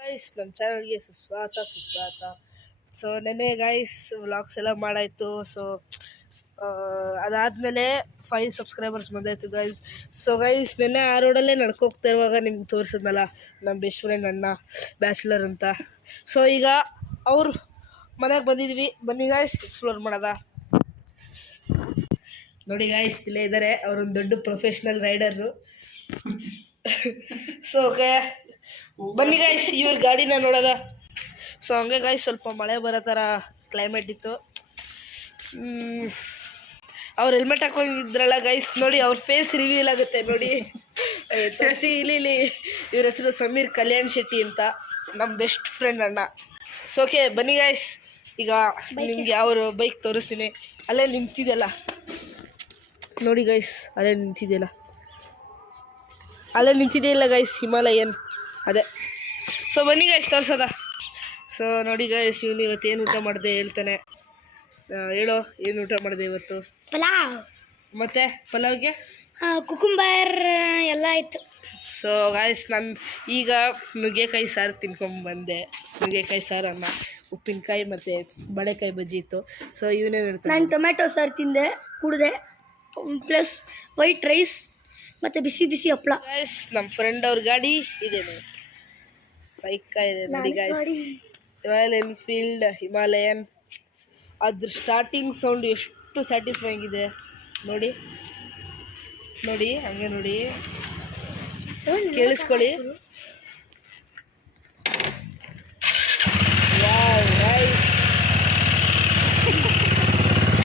Guys ನಮ್ಮ ಚಾನಲ್ಗೆ ಸುಸ್ವಾಗತ. ಸೊ ನೆನ್ನೆ ಗೈಸ್ ವ್ಲಾಗ್ಸ್ ಎಲ್ಲ ಮಾಡಾಯಿತು. ಸೊ ಅದಾದಮೇಲೆ 5 ಸಬ್ಸ್ಕ್ರೈಬರ್ಸ್ ಬಂದಾಯಿತು ಗೈಸ್. ಸೊ ಗೈಸ್ ನೆನ್ನೆ ಆ ರೋಡಲ್ಲೇ ನಡ್ಕೋಗ್ತಾ ಇರುವಾಗ ನಿಮ್ಗೆ ತೋರಿಸಿದ್ನಲ್ಲ ನಮ್ಮ ಬೆಸ್ಟ್ ಫ್ರೆಂಡ್ ಅಣ್ಣ ಬ್ಯಾಚುಲರ್ ಅಂತ. ಸೊ ಈಗ ಅವ್ರು ಮನೆಗೆ ಬಂದಿದ್ವಿ, ಬನ್ನಿ ಗೈಸ್ ಎಕ್ಸ್ಪ್ಲೋರ್ ಮಾಡೋದ. ನೋಡಿ ಗೈಸ್ ಇಲ್ಲೇ ಇದ್ದಾರೆ, ಅವರೊಂದು ದೊಡ್ಡ ಪ್ರೊಫೆಷ್ನಲ್ ರೈಡರು. ಸೊ ಓಕೆ ಬನ್ನಿ ಗೈಸ್ ಇವ್ರ ಗಾಡಿನ ನೋಡೋದ. ಸೊ ಹಂಗೆ ಗೈಸ್ ಸ್ವಲ್ಪ ಮಳೆ ಬರೋ ಥರ ಕ್ಲೈಮೇಟ್ ಇತ್ತು. ಅವ್ರು ಹೆಲ್ಮೆಟ್ ಹಾಕೊಂಡಿದ್ರಲ್ಲ ಗೈಸ್, ನೋಡಿ ಅವ್ರ ಫೇಸ್ ರಿವೀಲ್ ಆಗುತ್ತೆ ನೋಡಿ. ತೋರಿಸಿ ಇಲ್ಲಿ ಇವ್ರ ಹೆಸರು ಸಮೀರ್ ಕಲ್ಯಾಣ್ ಶೆಟ್ಟಿ ಅಂತ, ನಮ್ಮ ಬೆಸ್ಟ್ ಫ್ರೆಂಡ್ ಅಣ್ಣ. ಸೊ ಓಕೆ ಬನ್ನಿ ಗೈಸ್, ಈಗ ನಿಮಗೆ ಅವ್ರ ಬೈಕ್ ತೋರಿಸ್ತೀನಿ. ಅಲ್ಲೇ ನಿಂತಿದೆಯಲ್ಲ ನೋಡಿ ಗೈಸ್, ಅಲ್ಲೇ ನಿಂತಿದೆಯಲ್ಲ ಗೈಸ್, ಹಿಮಾಲಯನ್ ಅದೇ. ಸೊ ಬನ್ನಿ ಗೈಸ್ ತೋರ್ಸೋದ. ಸೊ ನೋಡಿ ಗೈಸ್, ಇವನು ಇವತ್ತು ಏನು ಊಟ ಮಾಡಿದೆ ಹೇಳ್ತಾನೆ. ಹೇಳೋ, ಏನು ಊಟ ಮಾಡಿದೆ ಇವತ್ತು? ಪಲಾವ್. ಮತ್ತು ಪಲಾವ್ಗೆ ಕುಕುಂಬರ್ ಎಲ್ಲ ಆಯಿತು. ಸೊ ಗೈಸ್ ನಾನು ಈಗ ನುಗ್ಗೆಕಾಯಿ ಸಾರು ತಿನ್ಕೊಂಬಂದೆ. ನುಗ್ಗೆಕಾಯಿ ಸಾರನ್ನ ಉಪ್ಪಿನಕಾಯಿ ಮತ್ತು ಬಳೆಕಾಯಿ ಬಜ್ಜಿ ಇತ್ತು. ಸೊ ಇವನೇನು ಹೇಳ್ತಾನೆ, ನಾನು ಟೊಮ್ಯಾಟೊ ಸಾರು ತಿಂದೆ, ಕುಡಿದೆ, ಪ್ಲಸ್ ವೈಟ್ ರೈಸ್ ಮತ್ತು ಬಿಸಿ ಬಿಸಿ ಹಪ್ಪಳ. ಗೈಸ್ ನಮ್ಮ ಫ್ರೆಂಡ್ ಅವ್ರ ಗಾಡಿ ಇದೇನೆ, ಸೈಕ ಇದೆ ನೋಡಿ ಗೈಸ್, ರಾಯಲ್ ಎನ್ಫೀಲ್ಡ್ ಹಿಮಾಲಯನ್. ಅದ್ರ ಸ್ಟಾರ್ಟಿಂಗ್ ಸೌಂಡ್ ಎಷ್ಟು ಸ್ಯಾಟಿಸ್ಫೈಯಿಂಗ್ ಇದೆ ನೋಡಿ. ನೋಡಿ ಹಂಗೆ ನೋಡಿ, ಕೇಳಿಸ್ಕೊಳ್ಳಿ.